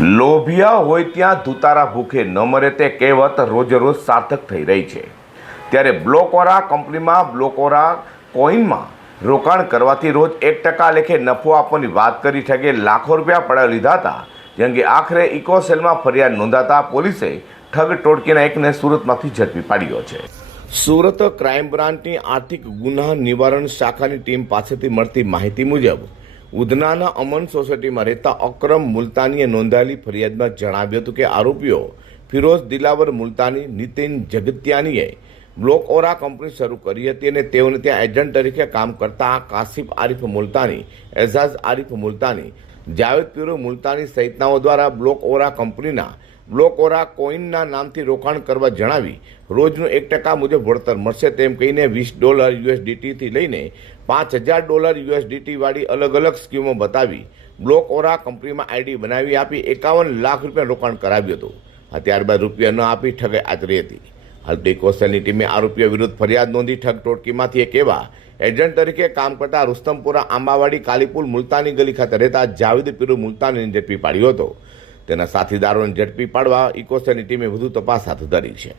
લોભિયા હોય ત્યાં ધુતારા ભૂખે ન મરે તે કહેવત રોજે રોજ સાર્થક થઈ રહી છે. ત્યારે બ્લોકોરા કંપનીમાં બ્લોકોરા કોઈનમાં રોકાણ કરવાથી રોજ એક ટકા લેખે નફો આપવાની વાત કરી ઠગે લાખો રૂપિયા પડાવી લીધા હતા જે અંગે આખરે ઇકોસેલમાં ફરિયાદ નોંધાતા પોલીસે ઠગ ટોળકીના એકને સુરતમાંથી ઝડપી પાડ્યો છે. સુરત ક્રાઇમ બ્રાન્ચની આર્થિક ગુના નિવારણ શાખાની ટીમ પાસેથી મળતી માહિતી મુજબ ઉધનાના અમન સોસાયટીમાં રહેતા અક્રમ મુલતાનીએ નોંધાયેલી ફરિયાદમાં જણાવ્યું હતું કે આરોપીઓ ફિરોઝ દિલાવર મુલતાની, નીતિન જગત્યાનીએ બ્લોક ઓરા કંપની શરૂ કરી હતી અને તેઓને ત્યાં એજન્ટ તરીકે કામ કરતા કાસિફ આરિફ મુલતાની, એઝાઝ આરિફ મુલતાની જાવેદ પીરો મુલતાની સહિતનાઓ દ્વારા બ્લોક ઓરા કંપનીના બ્લોક ઓરા કોઈનના નામથી રોકાણ કરવા જણાવી, રોજનું એક ટકા મુજબ વળતર મળશે તેમ કહીને વીસ ડોલર યુએસડીટીથી લઈને પાંચ હજાર ડોલર યુએસડીટીવાળી અલગ અલગ સ્કીમો બતાવી, બ્લોક ઓરા કંપનીમાં આઈડી બનાવી આપી, એકાવન લાખ રૂપિયા રોકાણ કરાવ્યું હતું. ત્યારબાદ રૂપિયા ન આપી ઠગાઈ આચરી હતી. હલ્દી કોસ્ટલની ટીમે આરોપીઓ વિરુદ્ધ ફરિયાદ નોંધી ઠગ ટોટકીમાંથી એક એવા એજન્ટ તરીકે કામ કરતા રુસ્તમપુરા, આંબાવાડી, કાલીપુર, મુલતાની ગલી ખાતે રહેતા જાવેદ પીરુ મુલતાનીને ઝડપી પાડ્યો હતો. તેના સાથીદારોને ઝડપી પાડવા ઇકોસેલની ટીમે વધુ તપાસ હાથ ધરી છે.